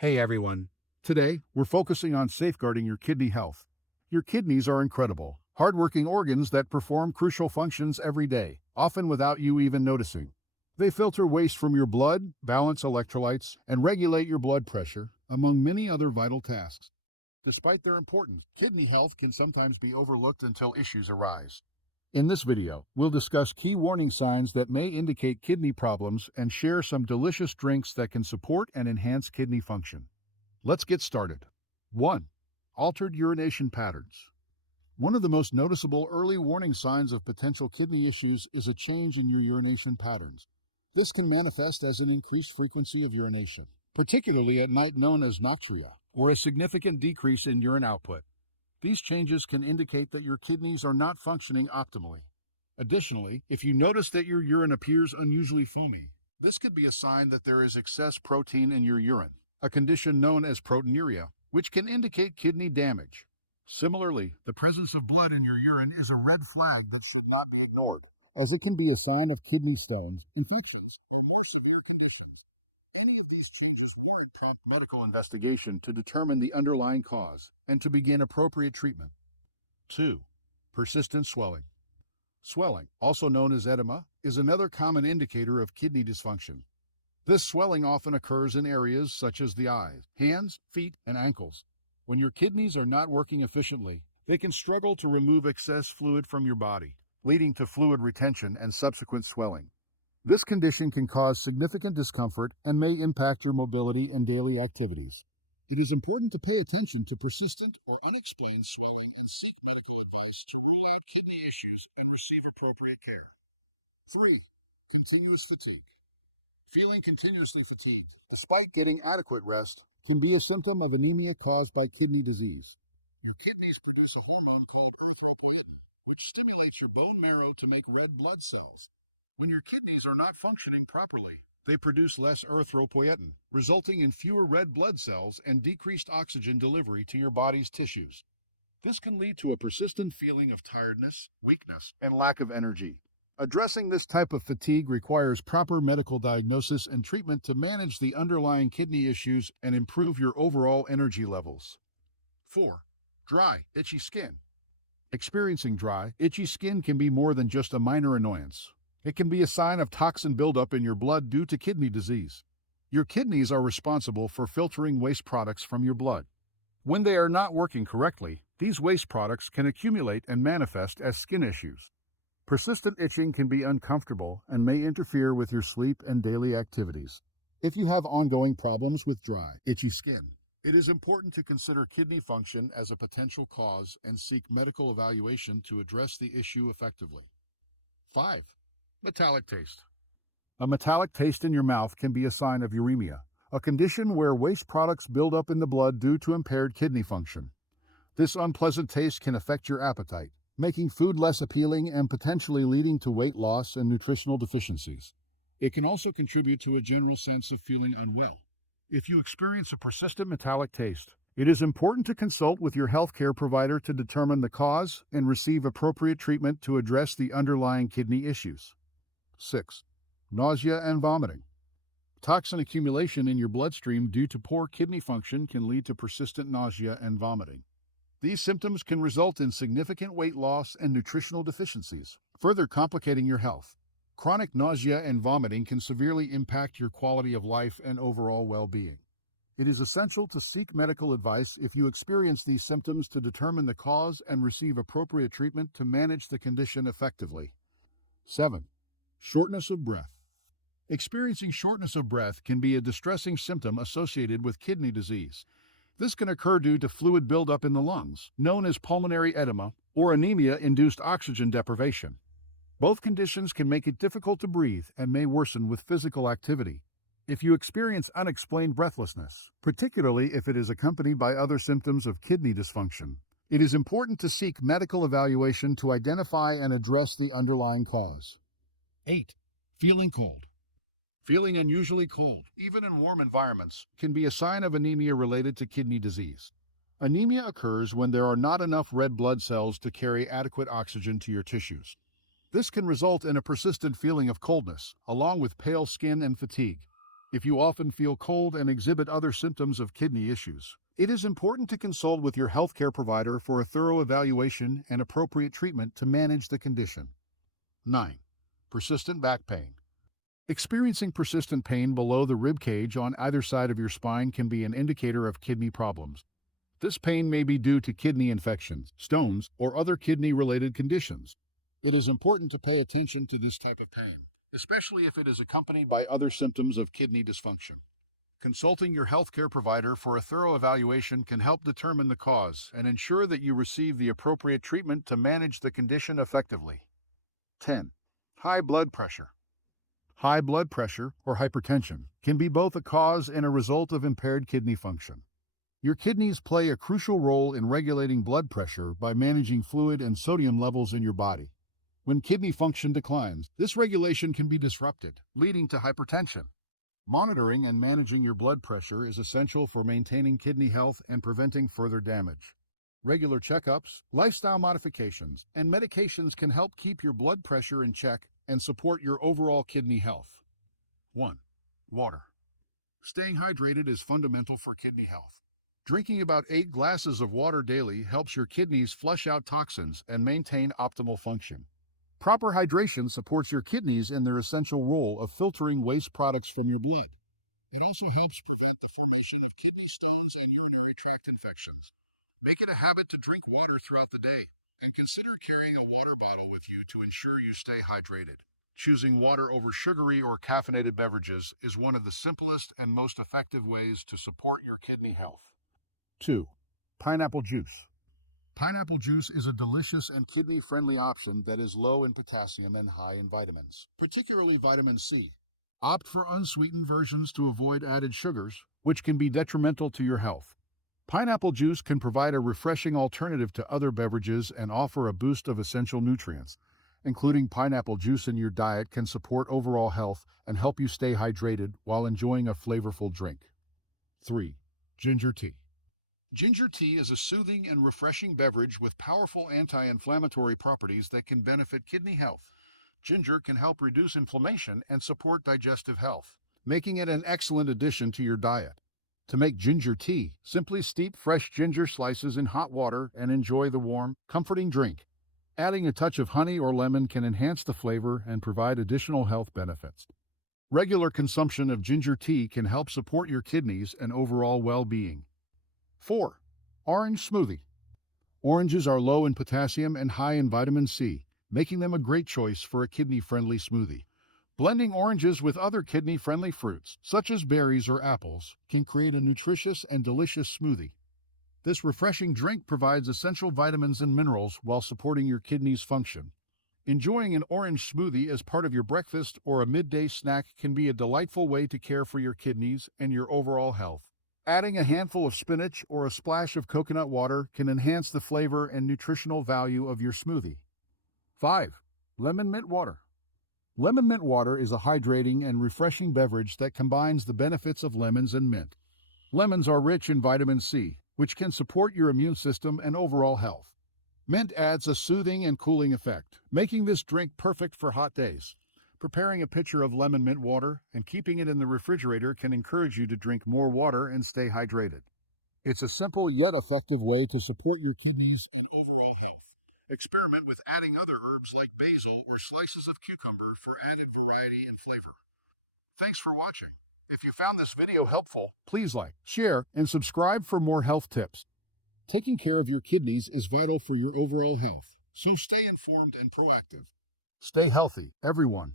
Hey everyone. Today, we're focusing on safeguarding your kidney health. Your kidneys are incredible, hardworking organs that perform crucial functions every day, often without you even noticing. They filter waste from your blood, balance electrolytes, and regulate your blood pressure, among many other vital tasks. Despite their importance, kidney health can sometimes be overlooked until issues arise. In this video, we'll discuss key warning signs that may indicate kidney problems and share some delicious drinks that can support and enhance kidney function. Let's get started. 1. Altered urination patterns. One of the most noticeable early warning signs of potential kidney issues is a change in your urination patterns. This can manifest as an increased frequency of urination, particularly at night, known as nocturia, or a significant decrease in urine output. These changes can indicate that your kidneys are not functioning optimally. Additionally, if you notice that your urine appears unusually foamy, this could be a sign that there is excess protein in your urine, a condition known as proteinuria, which can indicate kidney damage. Similarly, the presence of blood in your urine is a red flag that should not be ignored, as it can be a sign of kidney stones, infections, or more severe conditions. Any of these changes warrant prompt medical investigation to determine the underlying cause and to begin appropriate treatment. 2. Persistent swelling. Swelling, also known as edema, is another common indicator of kidney dysfunction. This swelling often occurs in areas such as the eyes, hands, feet, and ankles. When your kidneys are not working efficiently, they can struggle to remove excess fluid from your body, leading to fluid retention and subsequent swelling. This condition can cause significant discomfort and may impact your mobility and daily activities. It is important to pay attention to persistent or unexplained swelling and seek medical advice to rule out kidney issues and receive appropriate care. 3. Continuous fatigue. Feeling continuously fatigued, despite getting adequate rest, can be a symptom of anemia caused by kidney disease. Your kidneys produce a hormone called erythropoietin, which stimulates your bone marrow to make red blood cells. When your kidneys are not functioning properly, they produce less erythropoietin, resulting in fewer red blood cells and decreased oxygen delivery to your body's tissues. This can lead to a persistent feeling of tiredness, weakness, and lack of energy. Addressing this type of fatigue requires proper medical diagnosis and treatment to manage the underlying kidney issues and improve your overall energy levels. 4. Dry, itchy skin. Experiencing dry, itchy skin can be more than just a minor annoyance. It can be a sign of toxin buildup in your blood due to kidney disease. Your kidneys are responsible for filtering waste products from your blood. When they are not working correctly, these waste products can accumulate and manifest as skin issues. Persistent itching can be uncomfortable and may interfere with your sleep and daily activities. If you have ongoing problems with dry, itchy skin, it is important to consider kidney function as a potential cause and seek medical evaluation to address the issue effectively. 5. Metallic taste. A metallic taste in your mouth can be a sign of uremia, a condition where waste products build up in the blood due to impaired kidney function. This unpleasant taste can affect your appetite, making food less appealing and potentially leading to weight loss and nutritional deficiencies. It can also contribute to a general sense of feeling unwell. If you experience a persistent metallic taste, it is important to consult with your healthcare provider to determine the cause and receive appropriate treatment to address the underlying kidney issues. 6. Nausea and vomiting. Toxin accumulation in your bloodstream due to poor kidney function can lead to persistent nausea and vomiting. These symptoms can result in significant weight loss and nutritional deficiencies, further complicating your health. Chronic nausea and vomiting can severely impact your quality of life and overall well-being. It is essential to seek medical advice if you experience these symptoms to determine the cause and receive appropriate treatment to manage the condition effectively. 7. Shortness of breath. Experiencing shortness of breath can be a distressing symptom associated with kidney disease. This can occur due to fluid buildup in the lungs, known as pulmonary edema, or anemia-induced oxygen deprivation. Both conditions can make it difficult to breathe and may worsen with physical activity. If you experience unexplained breathlessness, particularly if it is accompanied by other symptoms of kidney dysfunction, it is important to seek medical evaluation to identify and address the underlying cause. 8. Feeling cold. Feeling unusually cold, even in warm environments, can be a sign of anemia related to kidney disease. Anemia occurs when there are not enough red blood cells to carry adequate oxygen to your tissues. This can result in a persistent feeling of coldness, along with pale skin and fatigue. If you often feel cold and exhibit other symptoms of kidney issues, it is important to consult with your healthcare provider for a thorough evaluation and appropriate treatment to manage the condition. 9. Persistent back pain. Experiencing persistent pain below the rib cage on either side of your spine can be an indicator of kidney problems. This pain may be due to kidney infections, stones, or other kidney-related conditions. It is important to pay attention to this type of pain, especially if it is accompanied by other symptoms of kidney dysfunction. Consulting your healthcare provider for a thorough evaluation can help determine the cause and ensure that you receive the appropriate treatment to manage the condition effectively. 10. High blood pressure. High blood pressure, or hypertension, can be both a cause and a result of impaired kidney function. Your kidneys play a crucial role in regulating blood pressure by managing fluid and sodium levels in your body. When kidney function declines, this regulation can be disrupted, leading to hypertension. Monitoring and managing your blood pressure is essential for maintaining kidney health and preventing further damage. Regular checkups, lifestyle modifications, and medications can help keep your blood pressure in check and support your overall kidney health. 1. Water. Staying hydrated is fundamental for kidney health. Drinking about 8 glasses of water daily helps your kidneys flush out toxins and maintain optimal function. Proper hydration supports your kidneys in their essential role of filtering waste products from your blood. It also helps prevent the formation of kidney stones and urinary tract infections. Make it a habit to drink water throughout the day, and consider carrying a water bottle with you to ensure you stay hydrated. Choosing water over sugary or caffeinated beverages is one of the simplest and most effective ways to support your kidney health. 2. Pineapple juice. Pineapple juice is a delicious and kidney-friendly option that is low in potassium and high in vitamins, particularly vitamin C. Opt for unsweetened versions to avoid added sugars, which can be detrimental to your health. Pineapple juice can provide a refreshing alternative to other beverages and offer a boost of essential nutrients. Including pineapple juice in your diet can support overall health and help you stay hydrated while enjoying a flavorful drink. 3. Ginger tea. Ginger tea is a soothing and refreshing beverage with powerful anti-inflammatory properties that can benefit kidney health. Ginger can help reduce inflammation and support digestive health, making it an excellent addition to your diet. To make ginger tea, simply steep fresh ginger slices in hot water and enjoy the warm, comforting drink. Adding a touch of honey or lemon can enhance the flavor and provide additional health benefits. Regular consumption of ginger tea can help support your kidneys and overall well-being. 4. Orange smoothie. Oranges are low in potassium and high in vitamin C, making them a great choice for a kidney-friendly smoothie. Blending oranges with other kidney-friendly fruits, such as berries or apples, can create a nutritious and delicious smoothie. This refreshing drink provides essential vitamins and minerals while supporting your kidneys' function. Enjoying an orange smoothie as part of your breakfast or a midday snack can be a delightful way to care for your kidneys and your overall health. Adding a handful of spinach or a splash of coconut water can enhance the flavor and nutritional value of your smoothie. 5. Lemon mint water. Lemon mint water is a hydrating and refreshing beverage that combines the benefits of lemons and mint. Lemons are rich in vitamin C, which can support your immune system and overall health. Mint adds a soothing and cooling effect, making this drink perfect for hot days. Preparing a pitcher of lemon mint water and keeping it in the refrigerator can encourage you to drink more water and stay hydrated. It's a simple yet effective way to support your kidneys and overall health. Experiment with adding other herbs like basil or slices of cucumber for added variety and flavor. Thanks for watching. If you found this video helpful, please like, share, and subscribe for more health tips. Taking care of your kidneys is vital for your overall health, so stay informed and proactive. Stay healthy, everyone.